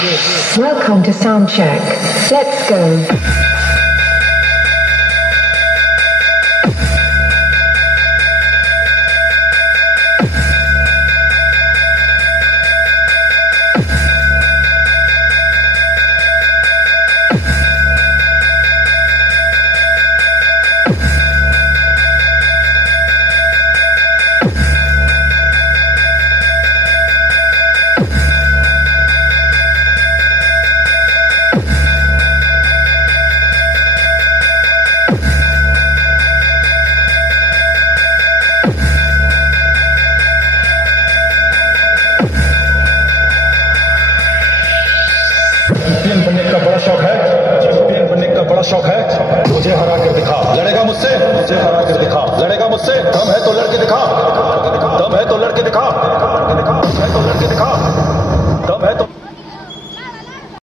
Welcome to Soundcheck. Let's go. शौक है मुझे हरा कर दिखा, लड़ेगा मुझसे, मुझे हरा कर दिखा, लड़ेगा मुझसे, दम है तो लड़के दिखा, दम है तो लड़के दिखा।